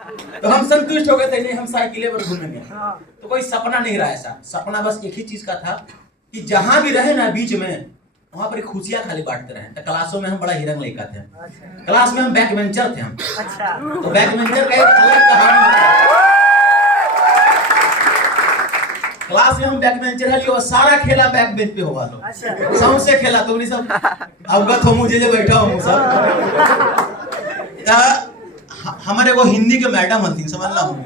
तो हम संतुष्ट हो गए थे, नहीं हम साइकिलें पर घूमेंगे। तो कोई सपना नहीं रहा ऐसा, सपना बस एक ही चीज का था कि जहां भी रहे ना बीच में वहां पर खुशियां खाली बांटते रहे। तो क्लासों में हम बड़ा हिरंग लड़का थे, क्लास में हम बैक बेंचर थे हम। तो बैक बेंचर का एक अलग कहानी, क्लास में हम बैक बेंचर है लियो, सारा खेला बैक बेंच पे हुआ लो, सबसे खेला तो नहीं सब अवगत हो मुझे जो बैठा हूँ सब। हमारे वो हिंदी के मैडम होती समझ ला हूँ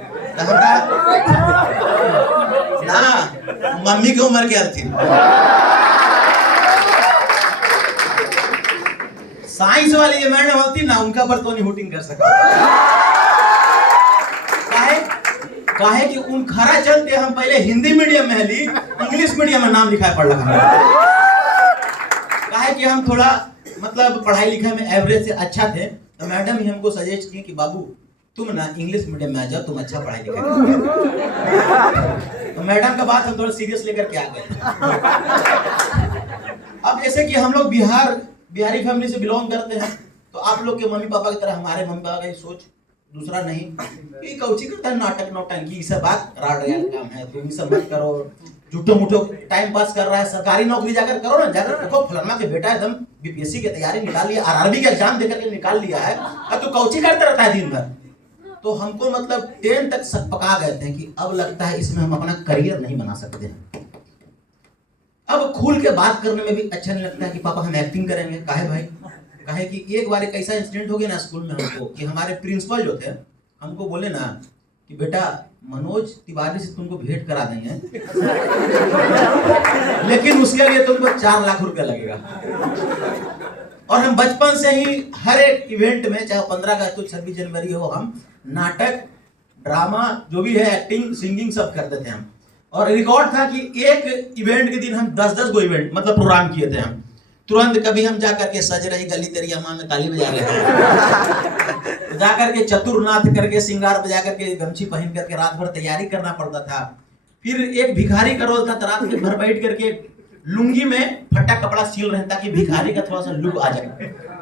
ना, मम्मी की उम्र क्या थी। साइंस वाली ये मैडम होती ना, उनका पर तो नहीं हुटिंग कर सका। काहे कि उन खरा चलते हम पहले हिंदी मीडियम में ली, इंग्लिश मीडियम में नाम लिखाया पढ़ लगा। काहे कि हम थोड़ा मतलब पढ़ाई लिखाई में एवरेज से अच्छा थे, तो मैडम ही हमको सजेस्ट की कि बाबू तुम ना इंग्लिश मीडियम में आ जाओ, तुम अच्छा पढ़ाई लिखाई करोगे। तो मैडम का बात हम थोड़ा सीरियस लेकर के आ गए। अब जैसे कि हम लोग बिहारी फैमिली से बिलोंग करते हैं, तो आप लोग के मम्मी पापा की तरह हमारे मम्मी पापा की सोच दूसरा नहीं कि कौची करता है नाटक नौटंकी, ये सब बात राड काम है, तुम ये सब मत करो, झूठो मूठो टाइम पास कर रहा है, सरकारी नौकरी जाकर करो ना, जाकर देखो फलाना के बेटा एकदम बीपीएससी की तैयारी निकाल लिया, आरआरबी का एग्जाम देकर के निकाल लिया है, अब तू कौची करता रहता है दिन भर। तो हमको मतलब 10 तक सब पका गए थे कि अब लगता है इसमें हम अपना करियर नहीं बना सकते हैं। अब खुल के बात करने में भी अच्छा नहीं लगता है कि पापा हम एक्टिंग करेंगे। काहे भाई, काहे कि एक बार एक ऐसा इंसिडेंट हो गया ना स्कूल में हमको कि हमारे प्रिंसिपल जो थे हमको बोले ना कि बेटा मनोज तिवारी से तुमको भेंट करा देंगे, लेकिन उसके लिए तुमको 4 लाख रुपया लगेगा। और हम बचपन से ही हर एक इवेंट में, चाहे 15 अगस्त हो 26 जनवरी हो, हम नाटक ड्रामा जो भी है एक्टिंग सिंगिंग सब करते थे हम। और रिकॉर्ड था कि एक इवेंट के दिन हम 10-10 गो इवेंट मतलब प्रोग्राम किए थे हम। तुरंत कभी हम जा करके सज रही गली तेरी अम्मा में ताली बजा रहे जा करके चतुरनाथ करके श्रृंगार बजा करके गमछी पहन करके रात भर तैयारी करना पड़ता था। फिर एक भिखारी का रोल था, रात में भर बैठ करके लुंगी में फटा कपड़ा सील रहे ताकि भिखारी का थोड़ा सा लुक आ जाए।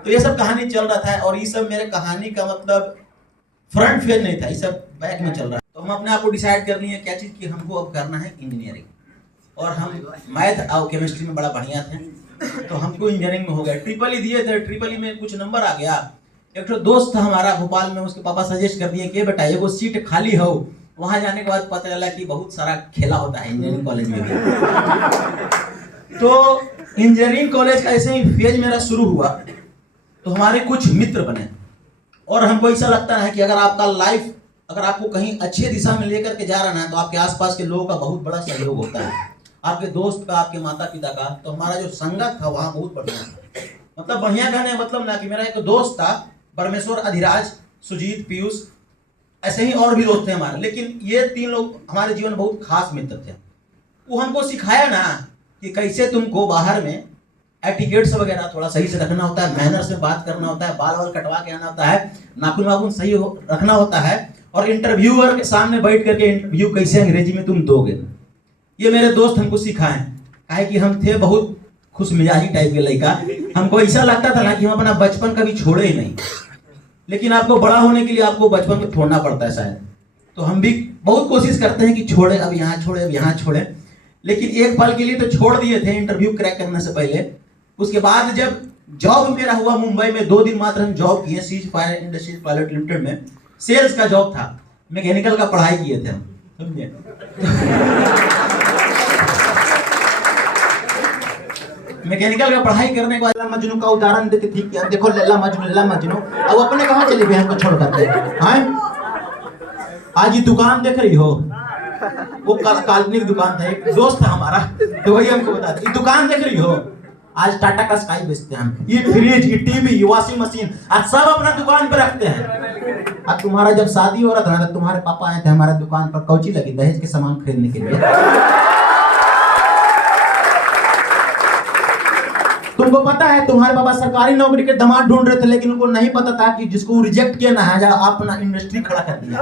तो ये सब कहानी चल रहा था, और ये सब मेरे कहानी का मतलब फ्रंट फेज नहीं था, ये सब बैक में चल रहा है। तो हम अपने आप को डिसाइड कर लिए क्या चीज कि हमको अब करना है इंजीनियरिंग, और हम मैथ और केमिस्ट्री में बड़ा बढ़िया थे, तो हमको इंजीनियरिंग में हो गया। ट्रिपल ई दिए थे, ट्रिपल ई में कुछ नंबर आ गया। एक तो दोस्त था हमारा भोपाल में, उसके पापा सजेस्ट कर दिए कि बेटा ये वो सीट खाली हो। वहां जाने के बाद पता चला कि बहुत सारा खेला होता है इंजीनियरिंग कॉलेज में भी। तो इंजीनियरिंग कॉलेज का ऐसे ही फेज मेरा शुरू हुआ, तो हमारे कुछ मित्र बने, और हमको ऐसा लगता है कि अगर आपका लाइफ अगर आपको कहीं अच्छे दिशा में लेकर के जा रहा है तो आपके आसपास के लोगों का बहुत बड़ा सहयोग होता है, आपके दोस्त का, आपके माता पिता का। तो हमारा जो संगत था वहाँ बहुत बढ़िया था, मतलब बढ़िया कहने मतलब ना कि मेरा एक दोस्त था परमेश्वर, अधिराज, सुजीत, पीयूष, ऐसे ही और भी दोस्त थे हमारे, लेकिन ये 3 लोग हमारे जीवन में बहुत खास मित्र थे। वो हमको सिखाया ना कि कैसे तुमको बाहर में एटिकेट्स वगैरह थोड़ा सही से रखना होता है, मैनर से बात करना होता है, बाल वाल कटवा के आना होता है, नाखून वाखून सही रखना होता है, और इंटरव्यूअर के सामने बैठ करके इंटरव्यू कैसे अंग्रेजी में तुम दोगे। ये मेरे दोस्त हमको सिखाए, काहे कि हम थे बहुत खुश मिजाजी टाइप के लड़का। हमको ऐसा लगता था ना कि हम अपना बचपन कभी छोड़े ही नहीं, लेकिन आपको बड़ा होने के लिए आपको बचपन को छोड़ना पड़ता है शायद। तो हम भी बहुत कोशिश करते हैं कि छोड़े, अब यहाँ छोड़े, अब यहाँ छोड़े, लेकिन एक पल के लिए तो छोड़ दिए थे इंटरव्यू क्रैक करने से पहले। उसके बाद जब जॉब मेरा हुआ मुंबई में, 2 दिन मात्र हम जॉब किए cease fire industries private limited में, सेल्स का जॉब था, मैकेनिकल का पढ़ाई किए थे हम, समझे। मैकेनिकल का पढ़ाई करने के बाद लैला मजनू का उदाहरण देते ठीक है, देखो लैला मजनू अब अपने कहाँ चले गए हमको छोड़ करके। आज ये दुकान देख रही हो, वो काल्पनिक दुकान था, एक दोस्त था हमारा, तो वही हमको बताते, ये दुकान देख रही हो, आज टाटा का स्काई बेचते हैं हम, ये फ्रिज, ये टीवी, ये वॉशिंग मशीन, आज सब अपना दुकान पे रखते हैं। आज तुम्हारा जब शादी हो रहा था ना, तुम्हारे पापा आए थे हमारे दुकान पर, कौची लगी दहेज के सामान खरीदने के लिए। तुमको पता है तुम्हारे पापा सरकारी नौकरी के दामाद ढूंढ रहे थे, लेकिन उनको नहीं पता था कि जिसको रिजेक्ट किया ना है, अपना इंडस्ट्री खड़ा कर दिया।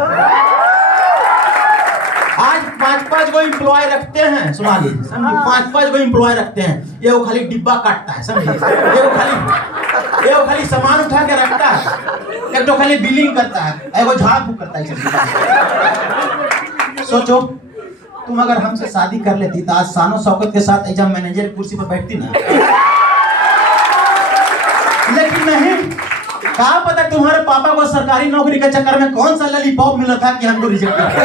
आज 5-5 गो एम्प्लॉय रखते हैं, सुना लीजिए, समझिए, 5-5 गो एम्प्लॉय रखते हैं। ये वो खाली डिब्बा काटता है, समझिए, ये वो खाली सामान उठा के रखता है, एक तो खाली बिलिंग करता है, एगो झाड़ फूक करता है। सोचो तुम अगर हमसे शादी कर लेती तो आज शानो शौकत के साथ जब मैनेजर की कुर्सी पर बैठती ना, लेकिन नहीं, कहा पता तुम्हारे पापा को सरकारी नौकरी के चक्कर में कौन सा लॉलीपॉप मिला था कि हमको रिजेक्ट कर दिया।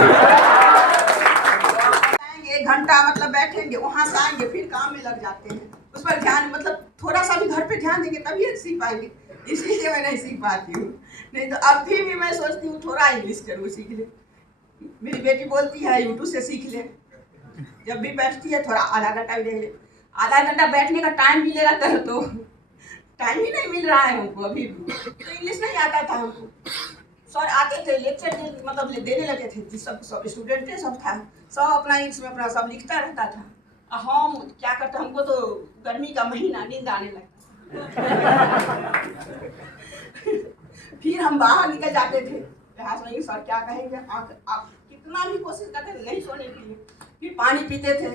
1 घंटा मतलब बैठेंगे, वहां से आएंगे, फिर काम में लग जाते हैं। उस पर ध्यान, मतलब थोड़ा सा भी घर पे ध्यान देंगे तभी सीख पाएंगे। इसीलिए मैं नहीं सीख पाती हूँ, नहीं तो अभी भी मैं सोचती हूँ थोड़ा इंग्लिश करूँ, सीख ले। मेरी बेटी बोलती है यूट्यूब से सीख ले, जब भी बैठती है थोड़ा आधा घंटा भी देख ले। आधा घंटा बैठने का टाइम मिलेगा तो टाइम ही नहीं मिल रहा है हमको अभी भी। तो इंग्लिश नहीं आता था हमको, सर आते थे लेक्चर मतलब देने लगे थे, सब स्टूडेंट थे, सब था, सब अपना इंग्लिश में अपना सब लिखता रहता था। हम क्या करते, हमको तो गर्मी का महीना नींद आने लगता। फिर हम बाहर निकल जाते थे, नहीं सर क्या कहेंगे, आप कितना भी कोशिश करते थे नहीं सोने के लिए, फिर पानी पीते थे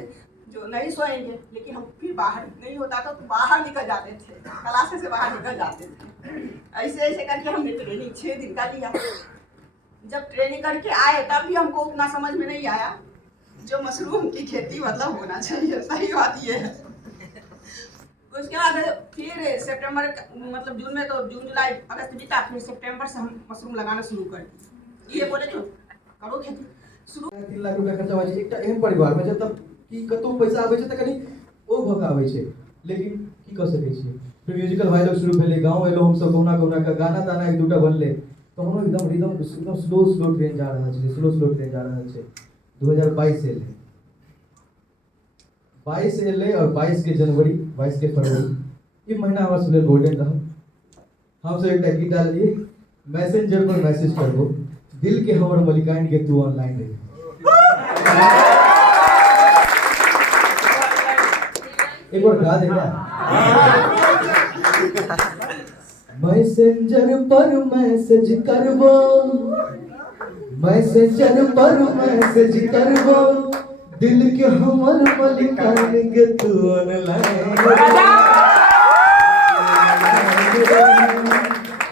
जो नहीं सोएंगे, लेकिन हम फिर बाहर नहीं होता था तो बाहर निकल जाते थे, क्लास से बाहर निकल जाते थे। ऐसे ऐसे करके हमने ट्रेनिंग 6 दिन का लिया। जब ट्रेनिंग करके आए तब भी हमको उतना समझ में नहीं आया जो मशरूम की खेती मतलब होना चाहिए, सही बात ये है। उसके बाद फिर सितंबर मतलब जून में, तो जून जुलाई अगस्त बीता, फिर सितंबर से हम मशरूम लगाना शुरू कर दिए। ये बोले तो करो खेती शुरू। 3 लाख रुपया खर्चा होइ छै एकटा एहन परिवार में, जब कि कतौ पैसा आबै छै त कनी ओ भक आबै छै, लेकिन की क सकै छी। फिर म्यूजिकल वायरल शुरू भेलै, गांव एलो हम सब कहुना का गाना ताना 1-2टा बनले, तो हम एकदम रिदम स्लो ट्रेन जा रहल छै, स्लो ट्रेन जा रहल छै। 2022 एलै, 22 एलै और 22 के जनवरी, 22 के फरवरी, ई महीना हमरा सब लेल गोल्डन रहल। हम सब एकटा गीत डालिए, मैसेंजर पर मैसेज करबो, दिल के हमर मलिकाइन के तू ऑनलाइन रही। एक बार गा दे क्या? मैसेंजर पर मैसेज करबो, मैसेंजर पर मैसेज करबो, दिल के हमर मलिकाइन के तू ऑनलाइन।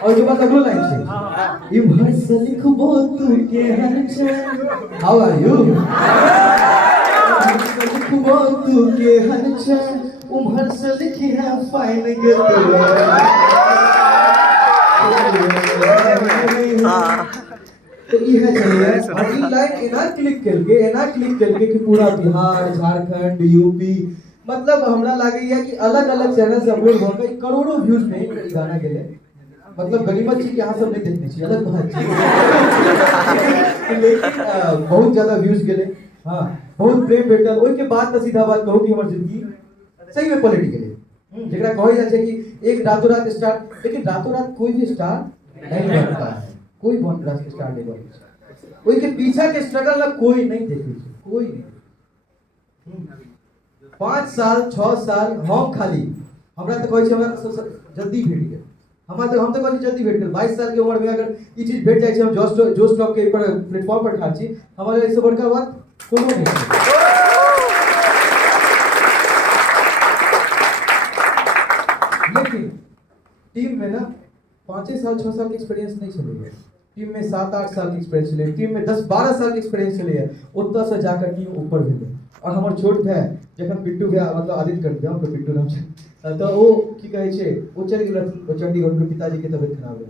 और जो बात अगलो लाइन छे, इम्हर से लिखबो तू केहन छै, हाउ आर यू, लिखबो तू केहन छै, उम्हर से लिखी है फाइन गे तो इहे चलिए। और ई लाइन एना क्लिक करके कि पूरा बिहार, झारखंड, यूपी, मतलब हमरा लागैया कि अलग-अलग चैनल से अपलोड भ के करोड़ों व्यूज में ई गाना गेले। मतलब गनीमत छी कि अहाँ सब नहीं देखने छी, अलग बात छै, लेकिन बहुत ज्यादा व्यूज गेले। हाँ, बहुत प्रेम भेटल। ओइ के बाद त सीधा बात कहू कि हमर जिंदगी सही में पलट गेले। जेकरा कहै जाय छै कि एक रातों रात स्टार, लेकिन रातों रात कोई भी स्टार नहीं बनता है, कोई रात स्टार नहीं बनता है। ओइ के पीछा के स्ट्रगल ना कोई नहीं देखे छै, कोई नहीं। 5 साल 6 साल हम खाली, हमरा त कहै छै हमरा जल्दी भेट गेल, हम तो कहै जल्दी भेट गेल। 22 साल के उम्र में अगर ई चीज भेट जाय छै, हम जो स्टॉक के ऊपर प्लेटफॉर्म पर ठाड़ छी, हमरा इससे बड़का बात कोनो नहीं है। लेकिन टीम में ना 5 साल 6 साल के एक्सपीरियंस नहीं चले, टीम में 7-8 साल के एक्सपीरियंस चले, टीम में 10-12 साल के एक्सपीरियंस चले, ओतऽ से जाकर टीम ऊपर भेले। और हमर छोट भाई जखन पिट्टू भैया मतलब आदित्य कर दिया, पिट्टू नाम छै, तो वो की कहे छै, वो चल गेल चंडीगढ़, पिताजी के तबियत खराब है।